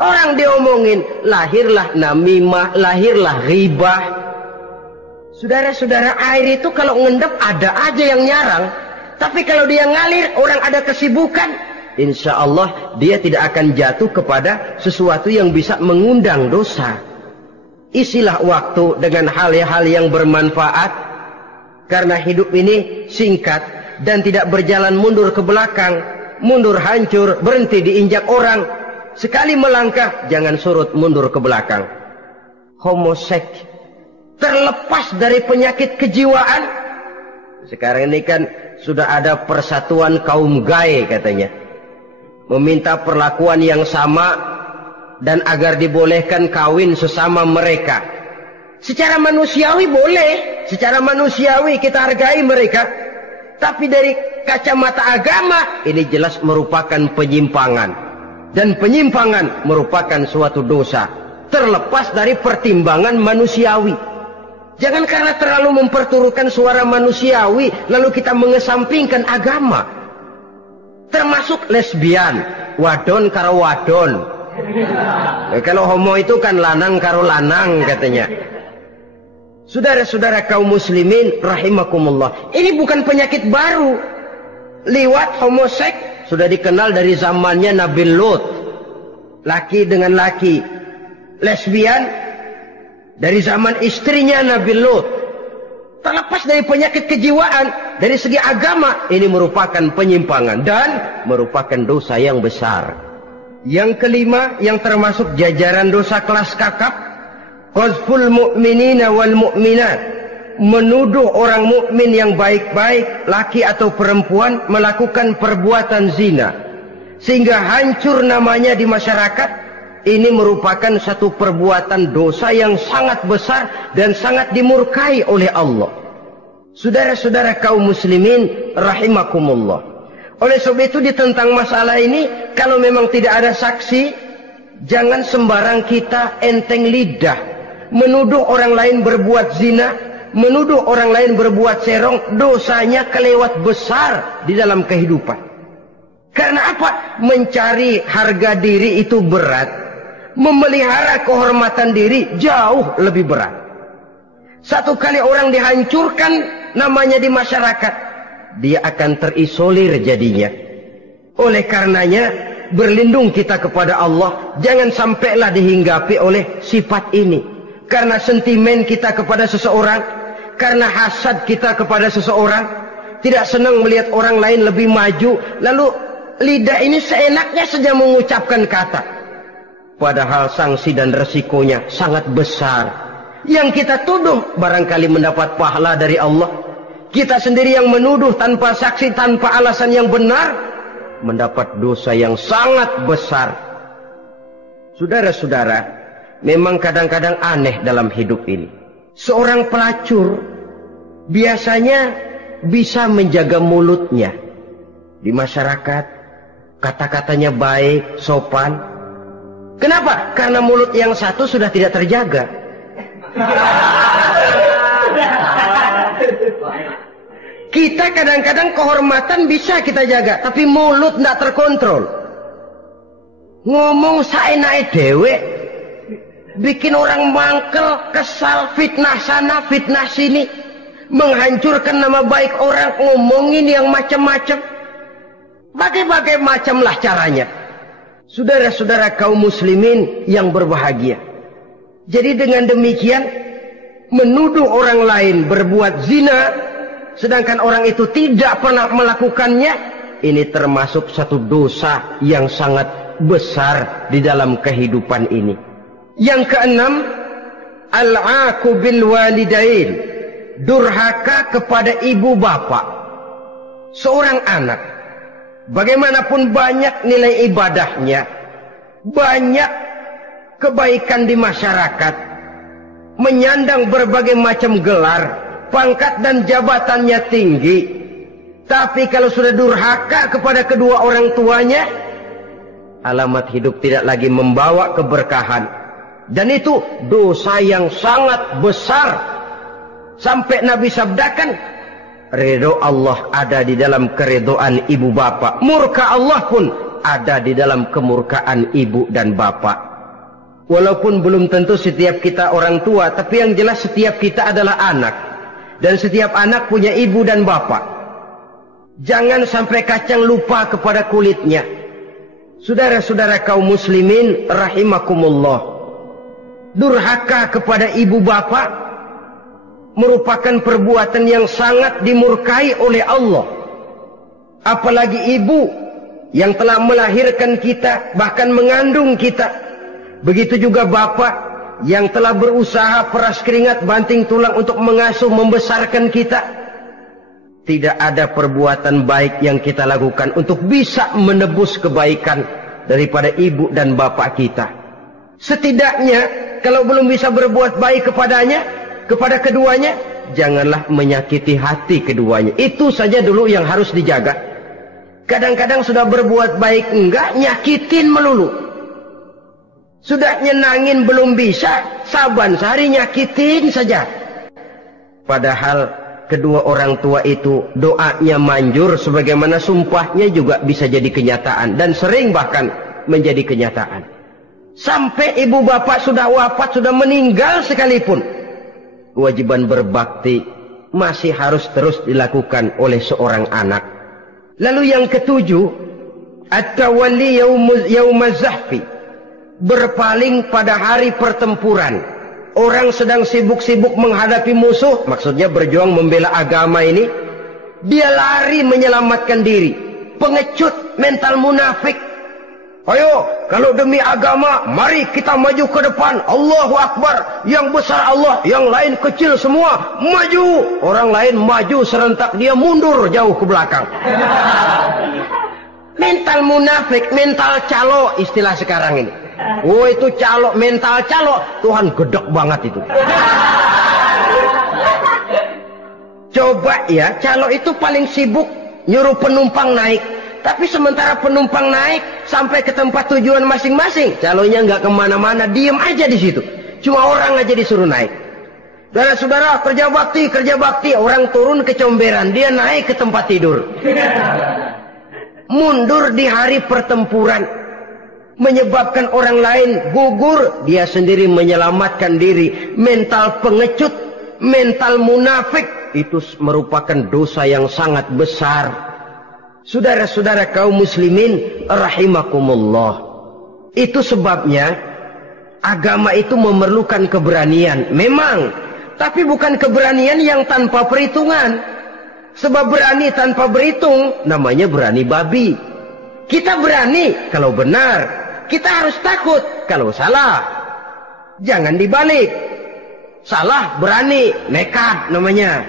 Orang diomongin, lahirlah namimah, lahirlah ghibah. Saudara-saudara, air itu kalau ngendap ada aja yang nyarang. Tapi kalau dia ngalir, orang ada kesibukan, insya Allah dia tidak akan jatuh kepada sesuatu yang bisa mengundang dosa. Isilah waktu dengan hal-hal yang bermanfaat. Karena hidup ini singkat dan tidak berjalan mundur ke belakang. Mundur hancur, berhenti diinjak orang. Sekali melangkah, jangan surut mundur ke belakang. Homoseks, terlepas dari penyakit kejiwaan. Sekarang ini kan sudah ada persatuan kaum gay katanya. Meminta perlakuan yang sama dan agar dibolehkan kawin sesama mereka. Secara manusiawi boleh, secara manusiawi kita hargai mereka. Tapi dari kacamata agama, ini jelas merupakan penyimpangan. Dan penyimpangan merupakan suatu dosa. Terlepas dari pertimbangan manusiawi. Jangan karena terlalu memperturutkan suara manusiawi, lalu kita mengesampingkan agama. Termasuk lesbian, wadon karo wadon. Kalau homo itu kan lanang karo lanang katanya. Saudara-saudara kaum muslimin rahimakumullah, ini bukan penyakit baru. Liwat, homoseks sudah dikenal dari zamannya Nabi Lut, laki dengan laki. Lesbian dari zaman istrinya Nabi Lut. Terlepas dari penyakit kejiwaan, dari segi agama ini merupakan penyimpangan dan merupakan dosa yang besar. Yang kelima, yang termasuk jajaran dosa kelas kakap, qazful mu'minina wal mu'minat, menuduh orang mukmin yang baik-baik, laki atau perempuan, melakukan perbuatan zina sehingga hancur namanya di masyarakat. Ini merupakan satu perbuatan dosa yang sangat besar dan sangat dimurkai oleh Allah. Saudara-saudara kaum muslimin rahimakumullah, oleh sebab itu di tentang masalah ini, kalau memang tidak ada saksi, jangan sembarang kita enteng lidah menuduh orang lain berbuat zina, menuduh orang lain berbuat serong. Dosanya kelewat besar di dalam kehidupan. Karena apa? Mencari harga diri itu berat, memelihara kehormatan diri jauh lebih berat. Satu kali orang dihancurkan namanya di masyarakat, dia akan terisolir jadinya. Oleh karenanya, berlindung kita kepada Allah, jangan sampailah dihinggapi oleh sifat ini. Karena sentimen kita kepada seseorang, karena hasad kita kepada seseorang, tidak senang melihat orang lain lebih maju, lalu lidah ini seenaknya saja mengucapkan kata. Padahal sanksi dan resikonya sangat besar. Yang kita tuduh barangkali mendapat pahala dari Allah. Kita sendiri yang menuduh tanpa saksi, tanpa alasan yang benar, mendapat dosa yang sangat besar. Saudara-saudara, memang kadang-kadang aneh dalam hidup ini. Seorang pelacur biasanya bisa menjaga mulutnya di masyarakat, kata-katanya baik, sopan. Kenapa? Karena mulut yang satu sudah tidak terjaga. Kita kadang-kadang kehormatan bisa kita jaga, tapi mulut tidak terkontrol. Ngomong saenake dewe, bikin orang mangkel, kesal, fitnah sana, fitnah sini, menghancurkan nama baik orang, ngomongin yang macam-macam. Bagai-bagai macamlah caranya. Saudara-saudara kaum muslimin yang berbahagia. Jadi dengan demikian, menuduh orang lain berbuat zina, sedangkan orang itu tidak pernah melakukannya, ini termasuk satu dosa yang sangat besar di dalam kehidupan ini. Yang keenam, al-'aqu bil walidain, durhaka kepada ibu bapak. Seorang anak, bagaimanapun banyak nilai ibadahnya, banyak kebaikan di masyarakat, menyandang berbagai macam gelar, pangkat dan jabatannya tinggi, tapi kalau sudah durhaka kepada kedua orang tuanya, alamat hidup tidak lagi membawa keberkahan. Dan itu dosa yang sangat besar. Sampai Nabi sabdakan, ridho Allah ada di dalam keridhaan ibu bapak, murka Allah pun ada di dalam kemurkaan ibu dan bapak. Walaupun belum tentu setiap kita orang tua, tapi yang jelas setiap kita adalah anak, dan setiap anak punya ibu dan bapak. Jangan sampai kacang lupa kepada kulitnya. Saudara-saudara kaum muslimin rahimakumullah, durhaka kepada ibu bapak merupakan perbuatan yang sangat dimurkai oleh Allah. Apalagi ibu yang telah melahirkan kita, bahkan mengandung kita. Begitu juga bapak yang telah berusaha peras keringat banting tulang untuk mengasuh membesarkan kita. Tidak ada perbuatan baik yang kita lakukan untuk bisa menebus kebaikan daripada ibu dan bapak kita. Setidaknya kalau belum bisa berbuat baik kepadanya, kepada keduanya, janganlah menyakiti hati keduanya. Itu saja dulu yang harus dijaga. Kadang-kadang sudah berbuat baik enggak, nyakitin melulu. Sudah nyenangin belum bisa, saban sehari nyakitin saja. Padahal kedua orang tua itu doanya manjur, sebagaimana sumpahnya juga bisa jadi kenyataan, dan sering bahkan menjadi kenyataan. Sampai ibu bapak sudah wafat, sudah meninggal sekalipun, kewajiban berbakti masih harus terus dilakukan oleh seorang anak. Lalu yang ketujuh, at-tawalli yaumaz zahfi, berpaling pada hari pertempuran. Orang sedang sibuk-sibuk menghadapi musuh, maksudnya berjuang membela agama ini, dia lari menyelamatkan diri. Pengecut, mental munafik. Ayo, kalau demi agama, mari kita maju ke depan. Allahu Akbar. Yang besar Allah, yang lain kecil semua. Maju. Orang lain maju serentak, dia mundur jauh ke belakang. Mental munafik, mental calo istilah sekarang ini. Oh, itu calo, mental calo. Tuhan gedek banget itu. Coba ya, calo itu paling sibuk nyuruh penumpang naik. Tapi sementara penumpang naik sampai ke tempat tujuan masing-masing, calonya nggak kemana-mana, diem aja di situ. Cuma orang aja disuruh naik. Saudara-saudara, kerja bakti, orang turun ke comberan, dia naik ke tempat tidur. Mundur di hari pertempuran, menyebabkan orang lain gugur, dia sendiri menyelamatkan diri. Mental pengecut, mental munafik, itu merupakan dosa yang sangat besar. Saudara-saudara kaum muslimin rahimakumullah. Itu sebabnya agama itu memerlukan keberanian. Memang, tapi bukan keberanian yang tanpa perhitungan. Sebab berani tanpa berhitung namanya berani babi. Kita berani kalau benar, kita harus takut kalau salah. Jangan dibalik. Salah berani, nekat namanya.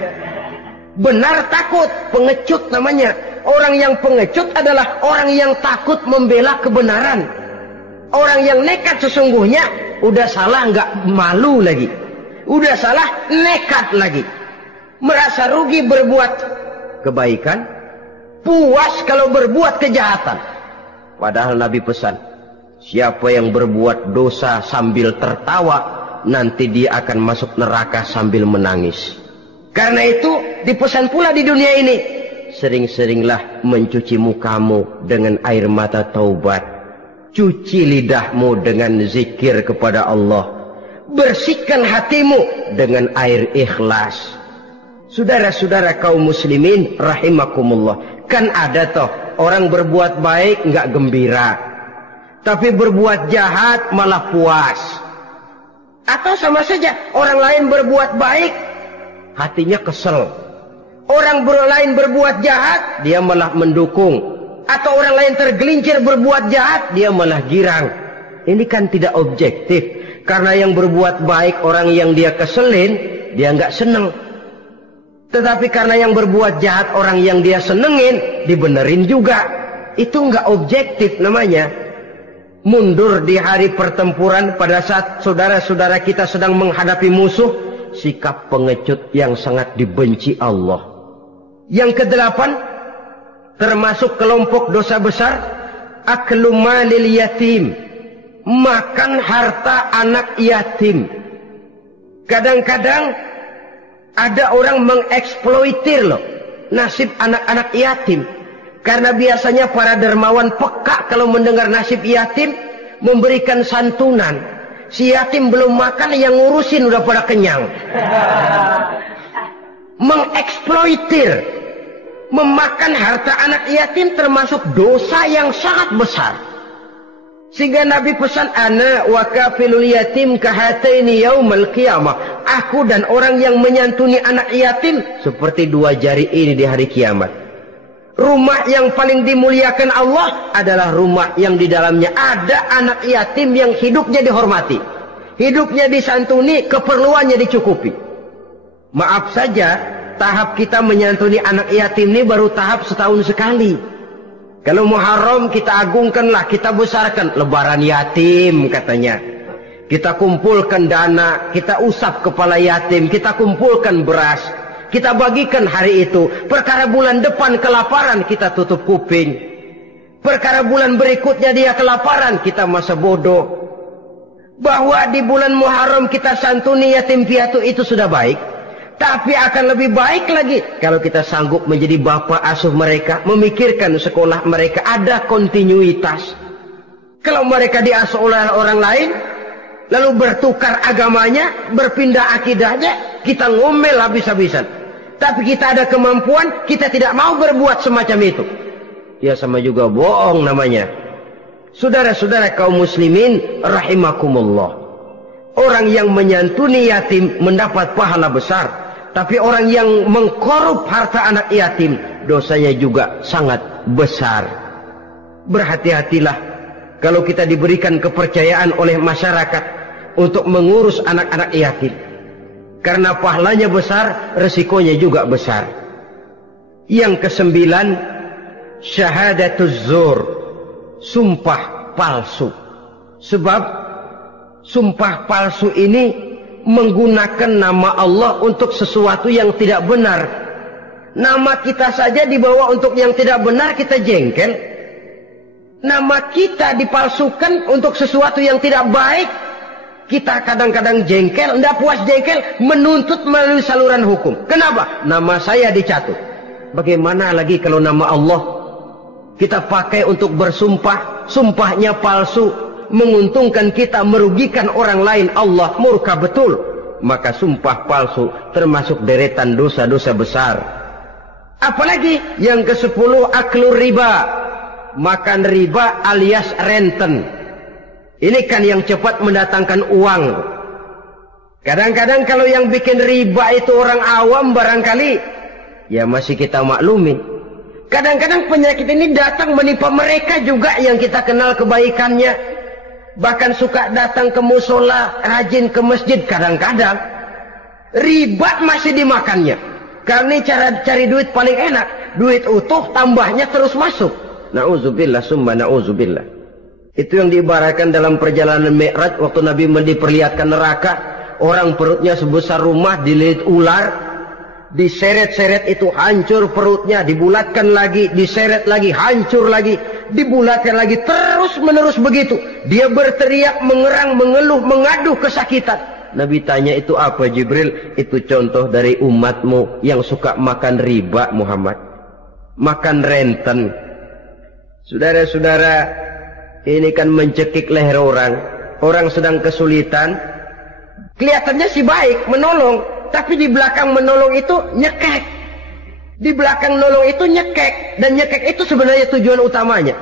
Benar takut, pengecut namanya. Orang yang pengecut adalah orang yang takut membela kebenaran. Orang yang nekat sesungguhnya udah salah nggak malu lagi. Udah salah nekat lagi. Merasa rugi berbuat kebaikan, puas kalau berbuat kejahatan. Padahal Nabi pesan, siapa yang berbuat dosa sambil tertawa, nanti dia akan masuk neraka sambil menangis. Karena itu dipesan pula di dunia ini, sering-seringlah mencuci mukamu dengan air mata taubat. Cuci lidahmu dengan zikir kepada Allah. Bersihkan hatimu dengan air ikhlas. Saudara-saudara kaum muslimin rahimakumullah. Kan ada toh orang berbuat baik nggak gembira, tapi berbuat jahat malah puas. Atau sama saja orang lain berbuat baik, hatinya kesel. Orang lain berbuat jahat, dia malah mendukung. Atau orang lain tergelincir berbuat jahat, dia malah girang. Ini kan tidak objektif. Karena yang berbuat baik, orang yang dia keselin, dia nggak seneng. Tetapi karena yang berbuat jahat, orang yang dia senengin, dibenerin juga. Itu nggak objektif namanya. Mundur di hari pertempuran pada saat saudara-saudara kita sedang menghadapi musuh, sikap pengecut yang sangat dibenci Allah. Yang kedelapan, termasuk kelompok dosa besar, aklu malil yatim, makan harta anak yatim. Kadang-kadang ada orang mengeksploitir loh nasib anak-anak yatim. Karena biasanya para dermawan peka kalau mendengar nasib yatim, memberikan santunan. Si yatim belum makan, yang ngurusin udah pada kenyang. Mengeksploitir, memakan harta anak yatim termasuk dosa yang sangat besar. Sehingga Nabi pesan, ana wa kafilul yatim kahataini yaumal qiyamah. Aku dan orang yang menyantuni anak yatim seperti dua jari ini di hari kiamat. Rumah yang paling dimuliakan Allah adalah rumah yang di dalamnya ada anak yatim yang hidupnya dihormati, hidupnya disantuni, keperluannya dicukupi. Maaf saja, tahap kita menyantuni anak yatim ini baru tahap setahun sekali. Kalau Muharram kita agungkanlah, kita besarkan. Lebaran yatim katanya. Kita kumpulkan dana, kita usap kepala yatim, kita kumpulkan beras, kita bagikan hari itu. Perkara bulan depan kelaparan, kita tutup kuping. Perkara bulan berikutnya dia kelaparan, kita masa bodoh. Bahwa di bulan Muharram kita santuni yatim piatu itu sudah baik. Tapi akan lebih baik lagi kalau kita sanggup menjadi bapak asuh mereka, memikirkan sekolah mereka, ada kontinuitas. Kalau mereka diasuh oleh orang lain, lalu bertukar agamanya, berpindah akidahnya, kita ngomel habis-habisan. Tapi kita ada kemampuan, kita tidak mau berbuat semacam itu. Ya sama juga bohong namanya. Saudara-saudara kaum muslimin rahimakumullah. Orang yang menyantuni yatim mendapat pahala besar. Tapi orang yang mengkorup harta anak yatim, dosanya juga sangat besar. Berhati-hatilah kalau kita diberikan kepercayaan oleh masyarakat untuk mengurus anak-anak yatim. Karena pahalanya besar, resikonya juga besar. Yang ke-9, syahadatuz zur, sumpah palsu. Sebab sumpah palsu ini menggunakan nama Allah untuk sesuatu yang tidak benar. Nama kita saja dibawa untuk yang tidak benar, kita jengkel. Nama kita dipalsukan untuk sesuatu yang tidak baik, kita kadang-kadang jengkel, tidak puas jengkel, menuntut melalui saluran hukum. Kenapa? Nama saya dicatut. Bagaimana lagi kalau nama Allah kita pakai untuk bersumpah, sumpahnya palsu, menguntungkan kita, merugikan orang lain, Allah murka betul. Maka sumpah palsu termasuk deretan dosa-dosa besar. Apalagi yang ke-10, aklur riba, makan riba alias renten. Ini kan yang cepat mendatangkan uang. Kadang-kadang kalau yang bikin riba itu orang awam barangkali, ya masih kita maklumi. Kadang-kadang penyakit ini datang menimpa mereka juga yang kita kenal kebaikannya. Bahkan suka datang ke musola, rajin ke masjid kadang-kadang. Riba masih dimakannya. Karena cara cari duit paling enak. Duit utuh, tambahnya terus masuk. Na'udzubillah summa na'udzubillah. Itu yang diibaratkan dalam perjalanan Mi'raj waktu Nabi diperlihatkan neraka. Orang perutnya sebesar rumah dililit ular. Diseret-seret itu hancur perutnya, dibulatkan lagi, diseret lagi, hancur lagi, dibulatkan lagi, terus menerus begitu. Dia berteriak, mengerang, mengeluh, mengaduh kesakitan. Nabi tanya, itu apa Jibril? Itu contoh dari umatmu yang suka makan riba Muhammad. Makan renten. Saudara-saudara, ini kan mencekik leher orang. Orang sedang kesulitan. Kelihatannya sih baik, menolong. Tapi di belakang menolong itu nyekek. Di belakang nolong itu nyekek. Dan nyekek itu sebenarnya tujuan utamanya.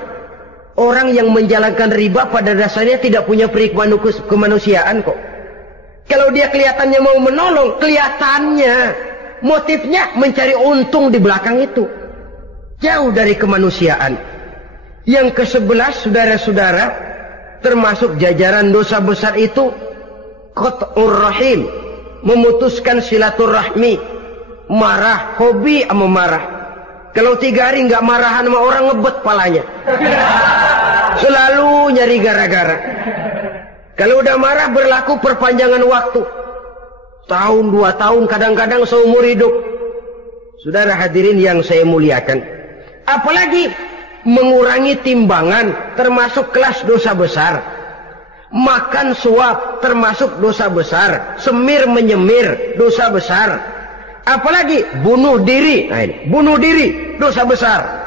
Orang yang menjalankan riba pada dasarnya tidak punya perikman kemanusiaan kok. Kalau dia kelihatannya mau menolong, kelihatannya motifnya mencari untung di belakang itu. Jauh dari kemanusiaan. Yang ke-11 saudara-saudara, termasuk jajaran dosa besar itu qat'ur rahim, memutuskan silaturahmi. Marah, hobi sama marah. Kalau 3 hari nggak marahan sama orang, ngebet palanya. Selalu nyari gara-gara. Kalau udah marah berlaku perpanjangan waktu. Tahun, 2 tahun, kadang-kadang seumur hidup. Saudara hadirin yang saya muliakan. Apalagi mengurangi timbangan termasuk kelas dosa besar. Makan suap termasuk dosa besar. Semir menyemir dosa besar. Apalagi bunuh diri. Nah ini, bunuh diri dosa besar.